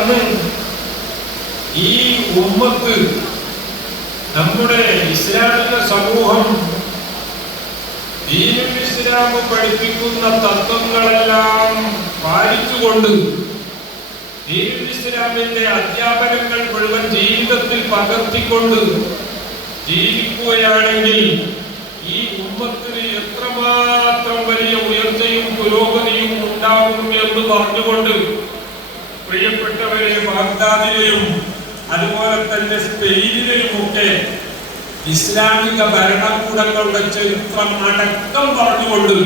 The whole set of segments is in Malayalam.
അന്ന് ഈ ഉമ്മത്ത്, നമ്മുടെ ഇസ്ലാമിക സമൂഹം ദീനുൽ ഇസ്ലാം പഠിപ്പിക്കുന്ന തത്വങ്ങളെല്ലാം പാലിച്ചുകൊണ്ട് ദീനുൽ ഇസ്ലാമിന്റെ അധ്യാപനങ്ങൾ മുഴുവൻ ജീവിതത്തിൽ പകർത്തിക്കൊണ്ട് ജീവിക്കുകയാണെങ്കിൽ ഈ ഉമ്മത്തിന് എത്രമാത്രം വലിയ ഉയർച്ചയും പുരോഗതിയും ഉണ്ടാകും എന്ന് പറഞ്ഞുകൊണ്ട് പ്രിയപ്പെട്ടവരെ, ബാഗ്ദാദിലെയും അതുപോലെ തന്നെ സ്പെയിനിലെയുമൊക്കെ ഇസ്ലാമിക ഭരണകൂടങ്ങളുടെ ചരിത്രം അടക്കം പറഞ്ഞുകൊണ്ട്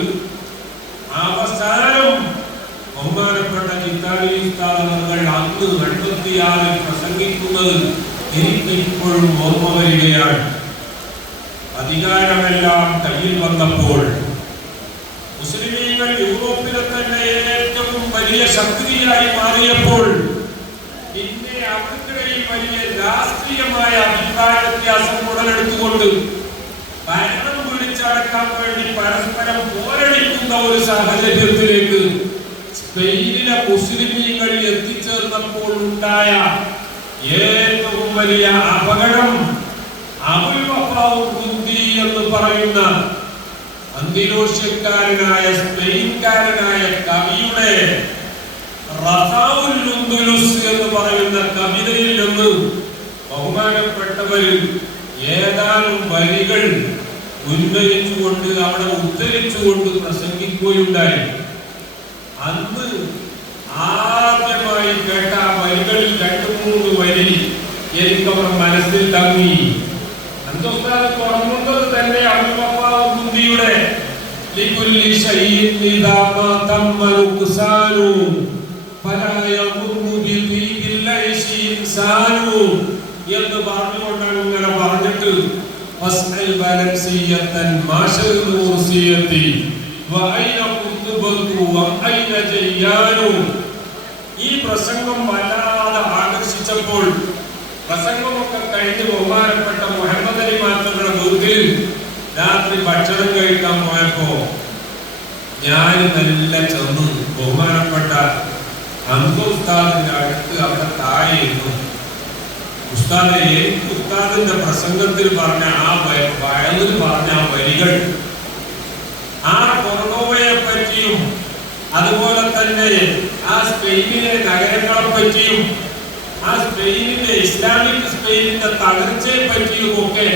അവസാനം ബഹുമാനപ്പെട്ട ചിത്താരി ഉസ്താദ് അന്ന് 86 പ്രസംഗിക്കുന്നത് എനിക്ക് ഇപ്പോഴും ഓർമ്മ വരികയാണ്. അധികാരമെല്ലാം കയ്യിൽ വന്നപ്പോൾ മുസ്ലിമീങ്ങൾ യൂറോപ്പിലെ തന്നെ ഏറ്റവും വലിയ ശക്തിയായി മാറിയപ്പോൾ പിന്നെ അവർക്കിടയിൽ വലിയ രാഷ്ട്രീയമായ അഭിപ്രായ വ്യത്യാസം ഉടലെടുത്തുകൊണ്ട് ഭരണം പിടിച്ചടക്കാൻ വേണ്ടി പരസ്പരം പോരടിക്കുന്ന ഒരു സാഹചര്യത്തിലേക്ക് സ്പെയിനിലെ മുസ്ലിമീങ്ങൾ എത്തിച്ചേർന്നപ്പോൾ ഉണ്ടായ ഏറ്റവും വലിയ അപകടം അബുൽ വഫാഉൽ ഖുന്ദി എന്ന് പറയുന്ന അന്തോനേഷ്യക്കാരനായ സ്പെയിൻകാരനായ കവിയുടെ റസാഉൽ ഉന്ദുലുസ് എന്ന് പറയുന്ന കവിതയിൽ നിന്ന് ബഹുമാനപ്പെട്ടവര് ഏതാനും വരികൾ ഉന്നയിച്ചുകൊണ്ട് അവിടെ ഉദ്ധരിച്ചുകൊണ്ട് പ്രസംഗിക്കുകയുണ്ടായി. അന്ന് ആദ്യമായി കേട്ട വരികളിൽ 2-3 വരി എനിക്കവർ മനസ്സിൽ തങ്ങി. അന്തോസ്താദ് തുറന്നുകൊണ്ടത് തന്നെ അബുൽ വഫാഉൽ ഖുന്ദിയുടെ ലികുല്ലി ശൈഇൻ ഇദാ മാ തമ്മ നുഖ്സാനു ഫലാ യഖുറു ബിതിബിൽ ലൈശി ഇൻസാനു എന്ന് പറഞ്ഞുകൊണ്ടാണ് ഇങ്ങനെ പറഞ്ഞിട്ട് ഫസ്അൽ ബലൻസിയത്തൻ മാശൽ മുർസിയത്തി വഅയ്ന ഖുതുബതു വഅയ്ന ജയ്യാനു. ഈ പ്രസംഗം വല്ലാതെ ആകർഷിച്ചപ്പോൾ പ്രസംഗമൊക്കെ കഴിഞ്ഞ് ബഹുമാനപ്പെട്ട മുഹമ്മദ് അലി മാത്തങ്ങളുടെ വീട്ടിൽ രാത്രി ഭക്ഷണം കഴിക്കാൻ പോയപ്പോ ഞാൻ നല്ല ചെന്ന് ബഹുമാനപ്പെട്ട ഉസ്താദിന്റെ അടുത്ത് അവിടെ താഴെ ഇരുന്നു. ഉസ്താദെ, എനിക്ക് ഉസ്താദിന്റെ പ്രസംഗത്തിൽ പറഞ്ഞ ആ വയലിൽ പറഞ്ഞ ആ വരികൾ, ആ കൊർഡോവയെ പറ്റിയും അതുപോലെ തന്നെ ആ സ്പെയിനിലെ നഗരങ്ങളെ പറ്റിയും ആ സ്പെയിനിന്റെ ഇസ്ലാമിക് സ്പെയിനിന്റെ തകർച്ചയെ പറ്റിയും ഒക്കെ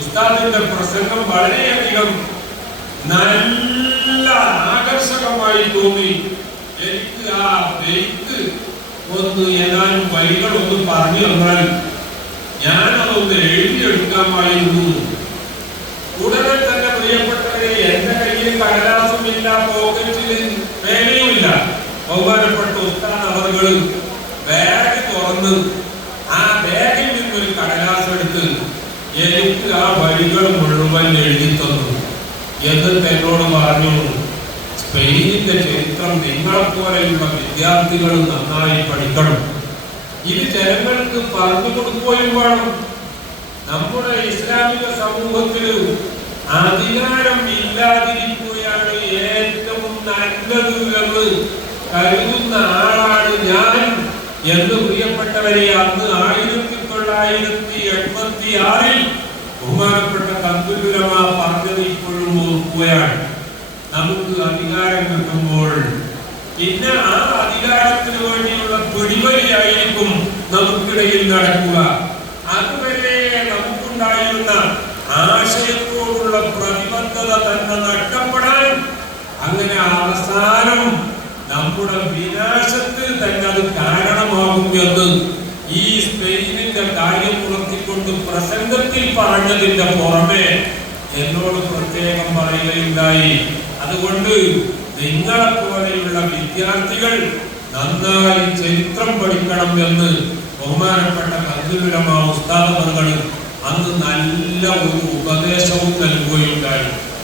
ഉസ്താദിന്റെ പ്രസംഗം വളരെയധികം നല്ല ആകർഷകമായി തോന്നി. എനിക്ക് ആ ബെയ്ത്ത് ഒന്ന് ഏതാനും വരികളൊന്ന് പറഞ്ഞു തന്നാൽ ഞാനതൊന്ന് എഴുതിയെടുക്കാമായിരുന്നു. ഉടനെ തന്നെ പ്രിയപ്പെട്ടവരെ, എന്റെ കയ്യിൽ കടലാസുമില്ല, പോക്കറ്റില് പേനയുമില്ല. ബഹുമാനപ്പെട്ട ഉസ്താദ് അവർകൾ ബാഗ് തുറന്ന് ആ ബാഗിൽ നിന്നൊരു കടലാസ് എടുത്ത് എനിക്ക് ആ വരികൾ മുഴുവൻ എഴുതി തന്നു. എന്നിട്ട് എന്നോട് പറഞ്ഞു, സ്പെയിനിന്റെ ചരിത്രം നിങ്ങളെപ്പോലെയുള്ള വിദ്യാർത്ഥികൾ നന്നായി പഠിക്കണം. ഇത് ജനങ്ങൾക്ക് പറഞ്ഞു കൊടുക്കുകയും വേണം. നമ്മുടെ ഇസ്ലാമിക സമൂഹത്തിൽ അധികാരം ഇല്ലാതിരിക്കുകയാണ് ഏറ്റവും നല്ലത് എന്ന് കരുതുന്ന ആളാണ് ഞാൻ എന്ന് പ്രിയപ്പെട്ടവരെ, അന്ന് 1986 ബഹുമാനപ്പെട്ട കൻസുൽ ഉലമ പറഞ്ഞത് ഇപ്പോഴും ഓർക്കുകയാണ്. നമുക്ക് അധികാരം കിട്ടുമ്പോൾ പിന്നെ ആ അധികാരത്തിന് വേണ്ടിയുള്ള പിടിവലിയായിരിക്കും നമുക്കിടയിൽ നടക്കുക. അതുവരെ നമുക്കുണ്ടായിരുന്ന ആശയത്തോടുള്ള പ്രതിബദ്ധത തന്നെ നഷ്ടപ്പെടാൻ, അങ്ങനെ അവസാനം നമ്മുടെ വിനാശത്തിൽ തന്നെ അത് കാരണമാകും എന്ന് ഈ സ്പെയിനിന്റെ കാര്യം ഉണർത്തിക്കൊണ്ട് പ്രസംഗത്തിൽ പറഞ്ഞതിന്റെ പുറമെ എന്നോട് പ്രത്യേകം പറയുകയുണ്ടായി. അതുകൊണ്ട് നിങ്ങളെപ്പോലെയുള്ള വിദ്യാർത്ഥികൾ നന്നായി ചരിത്രം പഠിക്കണം എന്ന് ബഹുമാനപ്പെട്ട കൻസുൽ ഉലമ ഉസ്താദ് അവർകൾ അന്ന് നല്ല ഒരു ഉപദേശവും നൽകുകയുണ്ടായി.